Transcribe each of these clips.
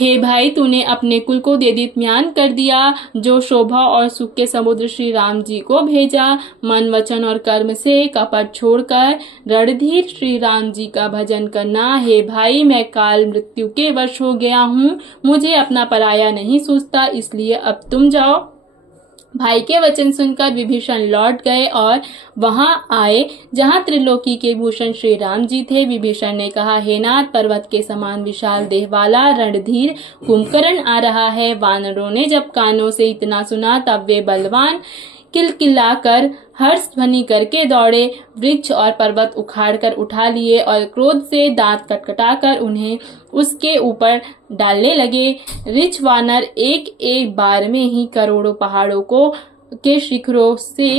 हे भाई, तूने अपने कुल को देदीप्यमान कर दिया, जो शोभा और सुख के समुद्र श्री राम जी को भेजा। मन, वचन और कर्म से कपट छोड़कर रणधीर श्री राम जी का भजन करना। हे भाई, मैं काल मृत्यु के वश हो गया हूँ, मुझे अपना पराया नहीं सूझता, इसलिए अब तुम जाओ। भाई के वचन सुनकर विभीषण लौट गए और वहां आए जहां त्रिलोकी के भूषण श्री राम जी थे। विभीषण ने कहा, हे नाथ, पर्वत के समान विशाल देह वाला रणधीर कुंभकर्ण आ रहा है। वानरों ने जब कानों से इतना सुना तब वे बलवान किलकिलाकर हर्ष ध्वनि करके दौड़े, वृक्ष और पर्वत उखाड़कर उठा लिए और क्रोध से दांत कटकटाकर उन्हें उसके ऊपर डालने लगे। रिछ वानर एक एक बार में ही करोड़ों पहाड़ों के शिखरों से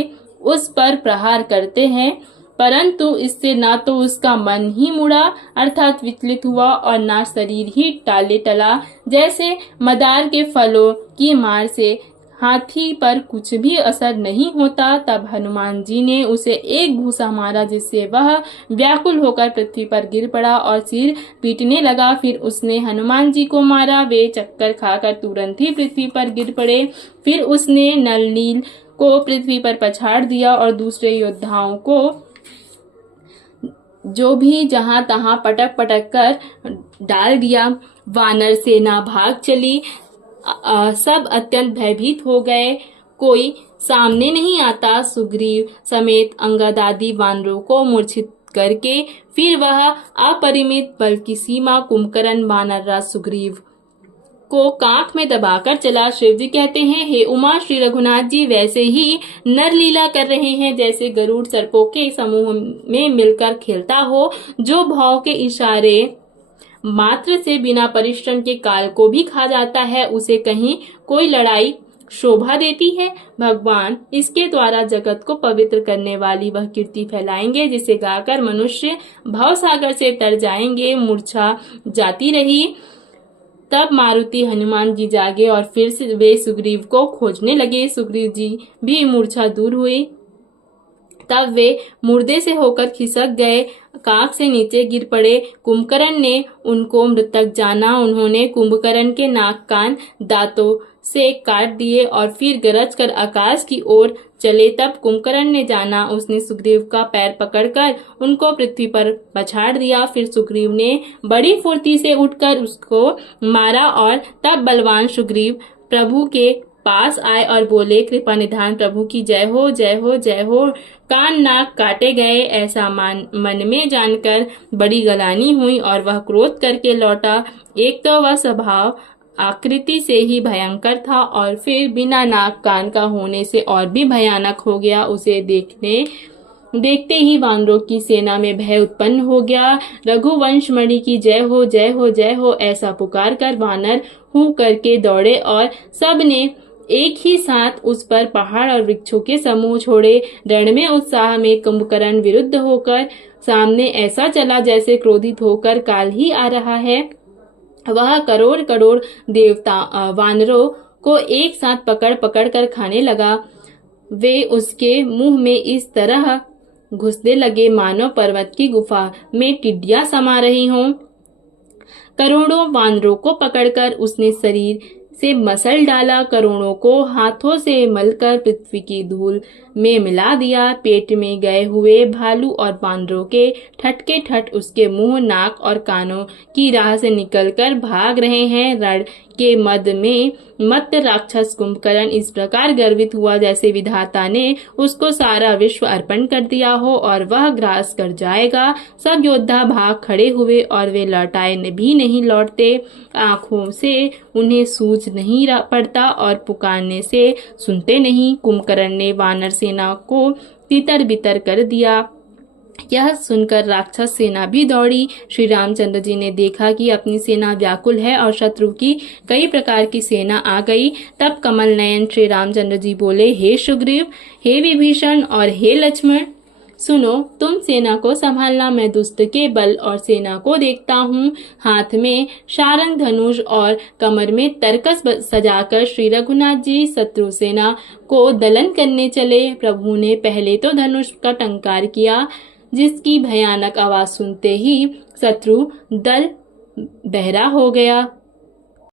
उस पर प्रहार करते हैं, परंतु इससे ना तो उसका मन ही मुड़ा अर्थात विचलित हुआ और ना शरीर ही टाले टला। जैसे मदार के फलों की मार से हाथी पर कुछ भी असर नहीं होता। तब हनुमान जी ने उसे एक घूसा मारा, जिससे वह व्याकुल होकर पृथ्वी पर गिर पड़ा और सिर पीटने लगा। फिर उसने हनुमान जी को मारा, वे चक्कर खाकर तुरंत ही पृथ्वी पर गिर पड़े। फिर उसने नल नील को पृथ्वी पर पछाड़ दिया और दूसरे योद्धाओं को जो भी जहां तहां पटक पटक कर डाल दिया। वानर सेना भाग चली, सब अत्यंत भयभीत हो गए, कोई सामने नहीं आता। सुग्रीव समेत अंगद आदि वानरों को मूर्छित करके फिर वह अपरिमित बल की सीमा कुंभकर्ण वानरराज सुग्रीव को कांख में दबाकर चला। शिव जी कहते हैं, हे उमा, श्री रघुनाथ जी वैसे ही नरलीला कर रहे हैं जैसे गरुड़ सर्पों के समूह में मिलकर खेलता हो, जो भाव के इशारे मात्र से बिना परिश्रम के काल को भी खा जाता है। उसे कहीं कोई लड़ाई शोभा देती है। भगवान इसके द्वारा जगत को पवित्र करने वाली वह कीर्ति फैलाएंगे, जिसे गाकर मनुष्य भवसागर से तर जाएंगे। मूर्छा जाती रही। तब मारुति हनुमान जी जागे और फिर से वे सुग्रीव को खोजने लगे। सुग्रीव जी भी मूर्छा दूर हुई। तब वे मुर्दे से होकर खिसक गए, कांख से नीचे गिर पड़े। कुंभकर्ण ने उनको मृतक जाना। उन्होंने कुंभकर्ण के नाक कान दांतों से काट दिए और फिर गरज कर आकाश की ओर चले। तब कुंभकर्ण ने जाना, उसने सुग्रीव का पैर पकड़कर उनको पृथ्वी पर पछाड़ दिया। फिर सुग्रीव ने बड़ी फुर्ती से उठकर उसको मारा और तब बलवान सुग्रीव प्रभु के पास आए और बोले, कृपा निधान प्रभु की जय हो, जय हो, जय हो। कान नाक काटे गए ऐसा मन में जानकर बड़ी गलानी हुई और वह क्रोध करके लौटा। एक तो वह स्वभाव आकृति से ही भयंकर था और फिर बिना नाक कान का होने से और भी भयानक हो गया। उसे देखते ही वानरों की सेना में भय उत्पन्न हो गया। रघुवंश मणि की जय हो, जय हो, जय हो ऐसा पुकार कर वानर हूं करके दौड़े और सब ने एक ही साथ उस पर पहाड़ और वृक्षों के समूह छोड़े। रण में उत्साह में कुंभकर्ण विरुद्ध होकर सामने ऐसा चला जैसे क्रोधित होकर काल ही आ रहा है। वह करोड़ करोड़ देवता वानरों को एक साथ पकड़ पकड़ कर खाने लगा। वे उसके मुंह में इस तरह घुसने लगे मानो पर्वत की गुफा में टिड्डियां समा रही हों। करोड़ों वानरों को पकड़कर उसने शरीर से मसल डाला, करोड़ों को हाथों से मलकर पृथ्वी की धूल में मिला दिया। पेट में गए हुए भालू और वानरों के ठटके ठट उसके मुंह, नाक और कानों की राह से निकलकर भाग रहे हैं। रण के मद में मत राक्षस कुंभकर्ण इस प्रकार गर्वित हुआ जैसे विधाता ने उसको सारा विश्व अर्पण कर दिया हो और वह ग्रास कर जाएगा। सब योद्धा भाग खड़े हुए और वे लौटाए भी नहीं लौटते। आंखों से उन्हें सूझ नहीं पड़ता और पुकारने से सुनते नहीं। कुंभकर्ण ने वानर सेना को तितर बितर कर दिया। यह सुनकर राक्षस सेना भी दौड़ी। श्री रामचंद्र जी ने देखा कि अपनी सेना व्याकुल है और शत्रु की कई प्रकार की सेना आ गई। तब कमल नयन श्री रामचंद्र जी बोले, हे सुग्रीव, हे विभीषण और हे लक्ष्मण, सुनो, तुम सेना को संभालना, मैं दुष्ट के बल और सेना को देखता हूँ। हाथ में शारंग धनुष और कमर में तरकस सजाकर श्री रघुनाथ जी शत्रु सेना को दलन करने चले। प्रभु ने पहले तो धनुष का टंकार किया, जिसकी भयानक आवाज सुनते ही शत्रु दल बहरा हो गया।